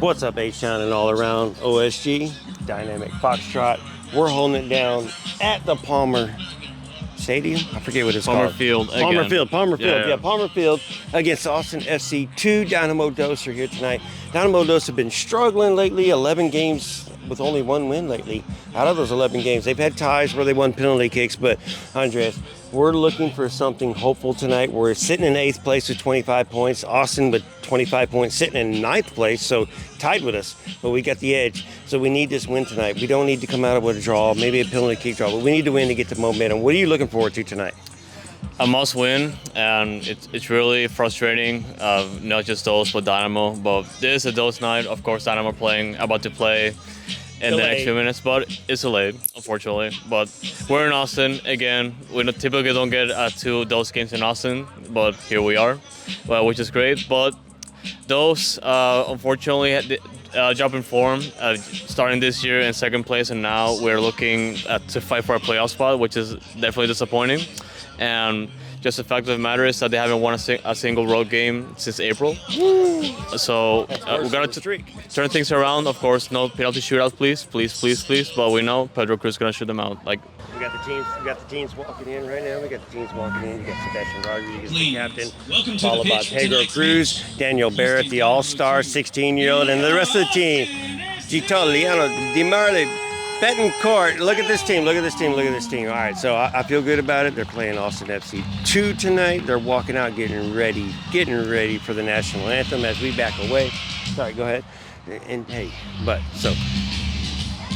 What's up, H-Town and all around OSG, Dynamic Foxtrot. We're holding it down at the Palmer Stadium. I forget what it's Palmer called. Field again. Palmer Field. Yeah. Palmer Field against Austin FC. 2 Dynamo Dos are here tonight. Dynamo Dos have been struggling lately, 11 games with only one win lately. Out of those 11 games, they've had ties where they won penalty kicks, but Andres, we're looking for something hopeful tonight. We're sitting in 8th place with 25 points. Austin with 25 points sitting in 9th place, so tied with us, but we got the edge. So we need this win tonight. We don't need to come out with a draw, maybe a penalty kick draw, but we need to win to get the momentum. What are you looking forward to tonight? A must win, and it's really frustrating, not just those but Dynamo, but this is a Dos night. Of course, Dynamo about to play in the next few minutes, but it's delayed, unfortunately. But we're in Austin again. We typically don't get 2 Dos games in Austin, but here we are, which is great. But those, unfortunately, had jump in form, starting this year in 2nd place, and now we're looking to fight for a playoff spot, which is definitely disappointing. And just the fact of the matter is that they haven't won a single road game since April. So we got to turn things around. Of course, no penalty shootouts, please. But we know Pedro Cruz is gonna shoot them out. Like we got the teams walking in right now. We got the teams walking in. You got Sebastian Rodriguez, the captain, followed by Pedro Cruz, Daniel Barrett, the All-Star, 16-year-old, and the rest of the team. Gito, Liano, Di Marley, Betancourt. Look at this team. All right, so I feel good about it. They're playing Austin FC 2 tonight. They're walking out, getting ready for the national anthem as we back away. Sorry, go ahead. And hey, so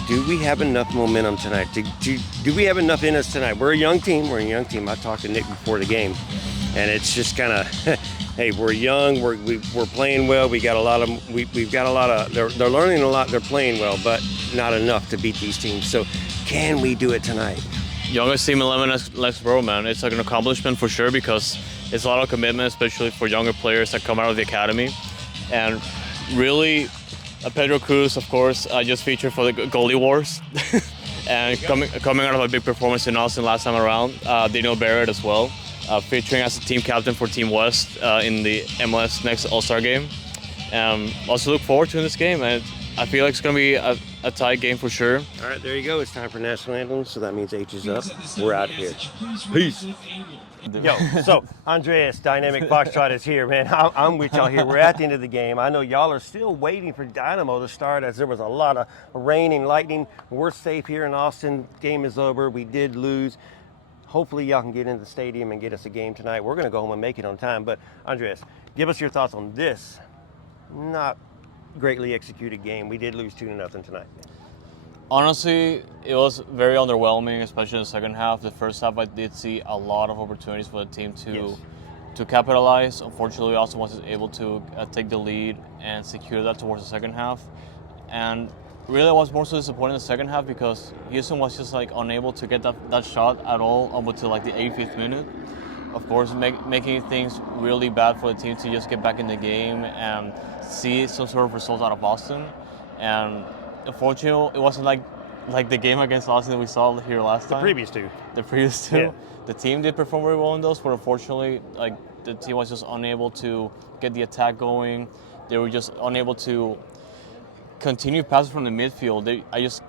do we have enough momentum tonight? Do we have enough in us tonight? We're a young team. I talked to Nick before the game, and it's just kind of, hey, we're young. We're playing well. We've got a lot of. They're learning a lot. They're playing well, but not enough to beat these teams. So, can we do it tonight? Youngest team 11 Let's Grow, man. It's like an accomplishment for sure because it's a lot of commitment, especially for younger players that come out of the academy, and really. Pedro Cruz, of course, just featured for the goalie wars, and coming out of a big performance in Austin last time around. Daniel Barrett as well, featuring as a team captain for Team West in the MLS next All-Star game. Also look forward to this game, and I feel like it's going to be a tight game for sure. All right, there you go. It's time for national anthem, so that means H is up. We're out of here. Peace. Yo, so Andreas, Dynamic Foxtrot is here, man. I'm with y'all here. We're at the end of the game. I know y'all are still waiting for Dynamo to start as there was a lot of rain and lightning. We're safe here in Austin. Game is over. We did lose. Hopefully y'all can get into the stadium and get us a game tonight. We're going to go home and make it on time. But Andreas, give us your thoughts on this not greatly executed game. We did lose 2-0 tonight. Honestly, it was very underwhelming, especially in the second half. The first half, I did see a lot of opportunities for the team to capitalize. Unfortunately, Austin wasn't able to take the lead and secure that towards the second half. And really, I was more so disappointed in the second half because Houston was just like unable to get that shot at all up until like the 85th minute. Of course, making things really bad for the team to just get back in the game and see some sort of result out of Austin. And unfortunately, it wasn't like the game against Austin that we saw here last time. The previous two. Yeah. The team did perform very well in those, but unfortunately, like the team was just unable to get the attack going. They were just unable to continue passes from the midfield. I just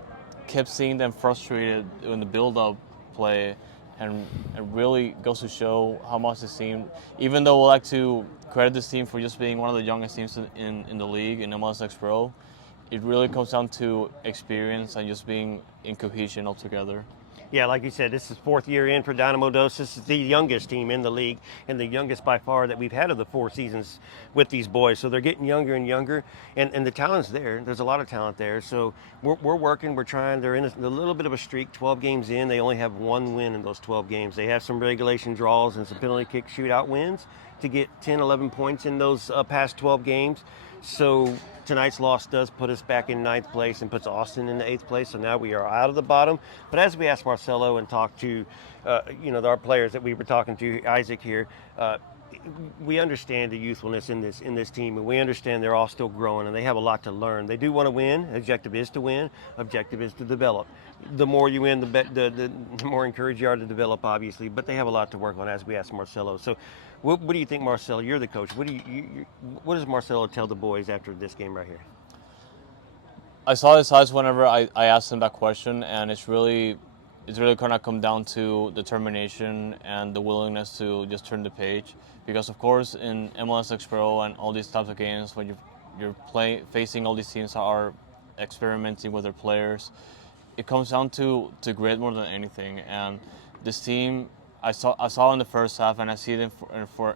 kept seeing them frustrated in the build-up play, and it really goes to show how much this team, even though we'll like to credit this team for just being one of the youngest teams in the league in MLS Next Pro, it really comes down to experience and just being in cohesion altogether. Yeah, like you said, this is 4th year in for Dynamo Dos. This is the youngest team in the league and the youngest by far that we've had of the 4 seasons with these boys. So they're getting younger and younger, and the talent's there. There's a lot of talent there. So we're working, we're trying. They're in a little bit of a streak, 12 games in. They only have 1 win in those 12 games. They have some regulation draws and some penalty kick shootout wins to get 10, 11 points in those past 12 games. So tonight's loss does put us back in 9th place and puts Austin in the 8th place. So now we are out of the bottom. But as we asked Marcelo and talked to, our players that we were talking to, Isaac here, we understand the youthfulness in this team, and we understand they're all still growing and they have a lot to learn. They do want to win. Objective is to win. Objective is to develop. The more you win, the more encouraged you are to develop, obviously. But they have a lot to work on, as we asked Marcelo. So, what do you think, Marcelo? You're the coach. What does Marcelo tell the boys after this game right here? I saw his eyes whenever I asked him that question, and it's really kind of come down to determination and the willingness to just turn the page. Because of course, in MLS X Pro and all these types of games, when you're facing all these teams that are experimenting with their players, it comes down to grit more than anything. And this team, I saw in the first half, and I see it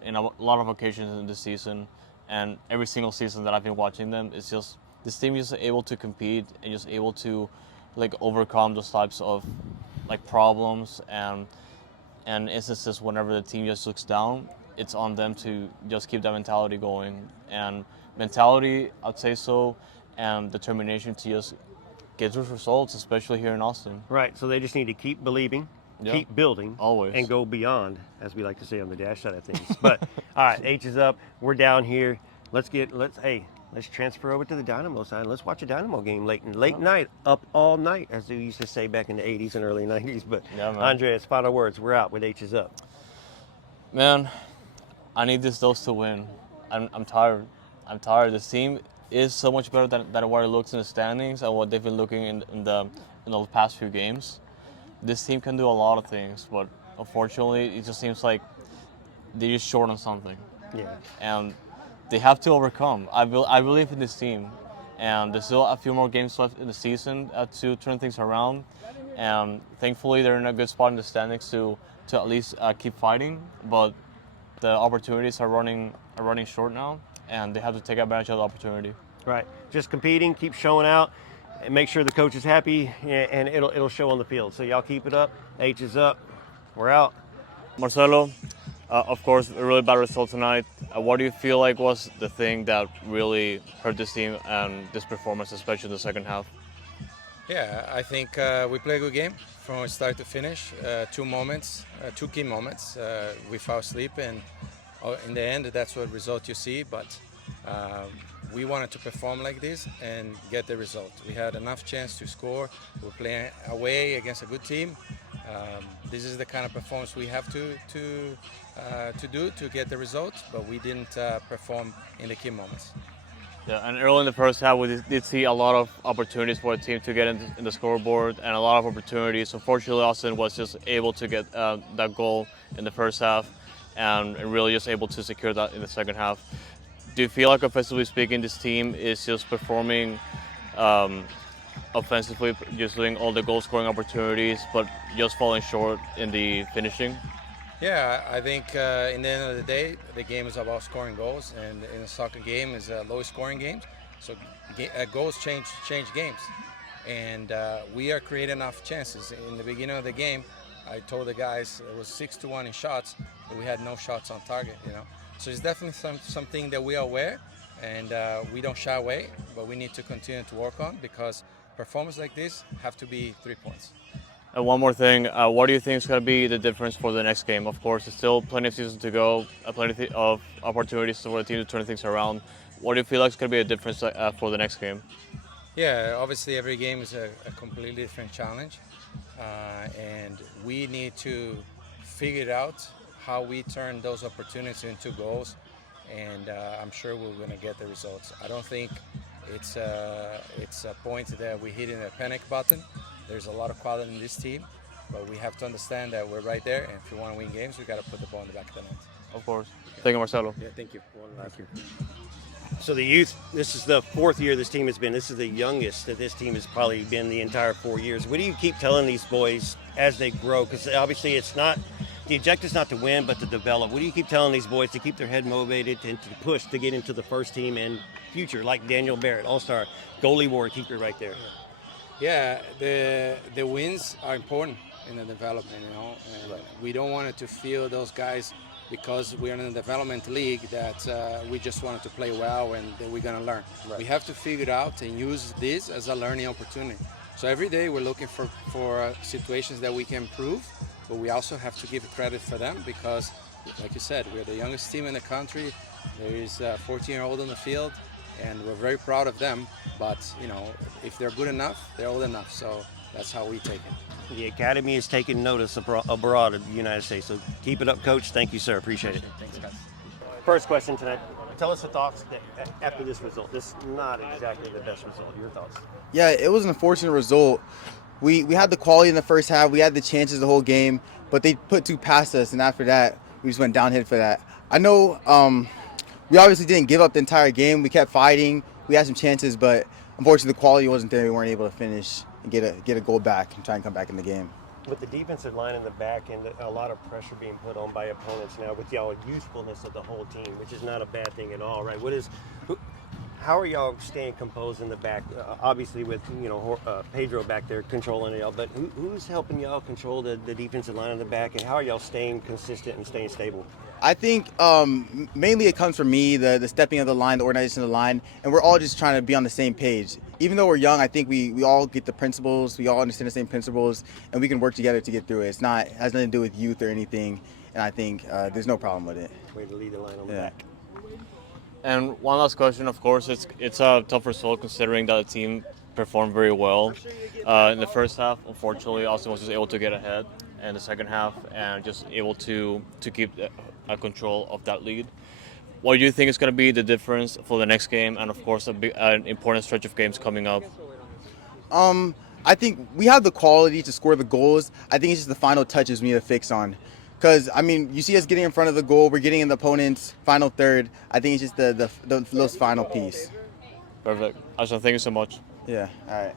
in a lot of occasions in this season, and every single season that I've been watching them, it's just this team is able to compete and just able to like overcome those types of like problems and instances whenever the team just looks down. It's on them to just keep that mentality going, and mentality, I'd say so, and determination to just get those results, especially here in Austin. Right. So they just need to keep believing, keep building, always, and go beyond, as we like to say on the dash side of things. But all right, H is up. We're down here. Let's transfer over to the Dynamo side. Let's watch a Dynamo game late night, up all night, as they used to say back in the 80s and early 90s. But yeah, Andreas, final words. We're out with H is up. Man, I need this Dose to win. I'm tired. I'm tired. This team is so much better than what it looks in the standings and what they've been looking in the past few games. This team can do a lot of things, but unfortunately, it just seems like they're just short on something. Yeah. And they have to overcome. I believe in this team, and there's still a few more games left in the season to turn things around. And thankfully, they're in a good spot in the standings to at least keep fighting. But the opportunities are running short now, and they have to take advantage of the opportunity. Right. Just competing, keep showing out, and make sure the coach is happy, and it'll show on the field. So y'all keep it up. H is up. We're out. Marcelo, of course, a really bad result tonight. What do you feel like was the thing that really hurt this team and this performance, especially in the second half? Yeah, I think we played a good game from start to finish. Two key moments. We fell asleep, and in the end, that's what result you see. But we wanted to perform like this and get the result. We had enough chance to score. We're playing away against a good team. This is the kind of performance we have to do to get the result, but we didn't perform in the key moments. Yeah, and early in the first half, we did see a lot of opportunities for the team to get in the scoreboard and a lot of opportunities. Unfortunately, Austin was just able to get that goal in the first half and really just able to secure that in the second half. Do you feel like, offensively speaking, this team is just performing offensively, just doing all the goal-scoring opportunities, but just falling short in the finishing? Yeah, I think in the end of the day, the game is about scoring goals, and in a soccer game is a low-scoring game. So goals change games, and we are creating enough chances. In the beginning of the game, I told the guys it was 6-1 in shots, but we had no shots on target. So it's definitely something that we are aware, and we don't shy away, but we need to continue to work on, because performance like this have to be 3 points. And one more thing, what do you think is going to be the difference for the next game? Of course, there's still plenty of season to go, plenty of opportunities for the team to turn things around. What do you feel like is going to be a difference for the next game? Yeah, obviously every game is a completely different challenge, and we need to figure out how we turn those opportunities into goals, and I'm sure we're going to get the results. I don't think it's a point that we're hitting a panic button. There's a lot of quality in this team, but we have to understand that we're right there, and if we want to win games, we got to put the ball in the back of the net. Of course. Thank you, Marcelo. Yeah, thank you. Thank you. So the youth, this is the fourth year this team has been. This is the youngest that this team has probably been the entire 4 years. What do you keep telling these boys as they grow? Because obviously it's not, the objective is not to win, but to develop. What do you keep telling these boys to keep their head motivated and to push to get into the first team and future, like Daniel Barrett, All-Star, goalie war keeper right there? Yeah, the wins are important in the development, and right. We don't want it to feel those guys because we're in a development league that we just wanted to play well and that we're going to learn. Right. We have to figure it out and use this as a learning opportunity. So every day we're looking for situations that we can improve, but we also have to give credit for them because, like you said, we're the youngest team in the country. There is a 14-year-old on the field, and we're very proud of them. But, if they're good enough, they're old enough. So that's how we take it. The Academy is taking notice abroad of the United States. So keep it up, Coach. Thank you, sir. Appreciate it. Thanks, guys. First question tonight. tell us the thoughts after this result. This is not exactly the best result. Your thoughts? Yeah, it was an unfortunate result. We had the quality in the first half. We had the chances the whole game, but they put 2 past us, and after that, we just went downhill for that. I know we obviously didn't give up the entire game. We kept fighting. We had some chances, but unfortunately the quality wasn't there. We weren't able to finish and get a goal back and try and come back in the game. With the defensive line in the back and a lot of pressure being put on by opponents now, with y'all youthfulness of the whole team, which is not a bad thing at all, right? How are y'all staying composed in the back? Obviously, with Pedro back there controlling it all, but who's helping y'all control the defensive line in the back, and how are y'all staying consistent and staying stable? I think mainly it comes from me, the stepping of the line, the organization of the line, and we're all just trying to be on the same page. Even though we're young, I think we all get the principles, we all understand the same principles, and we can work together to get through it. It has nothing to do with youth or anything, and I think there's no problem with it. Way to lead the line on the back. And one last question, of course, it's a tough result considering that the team performed very well in the first half. Unfortunately, Austin was just able to get ahead in the second half and just able to keep a control of that lead. What do you think is going to be the difference for the next game, and of course an important stretch of games coming up? I think we have the quality to score the goals. I think it's just the final touches we need to fix on. Because, I mean, you see us getting in front of the goal, we're getting in the opponent's final third. I think it's just the final piece. Perfect. Ashton, thank you so much. Yeah, all right.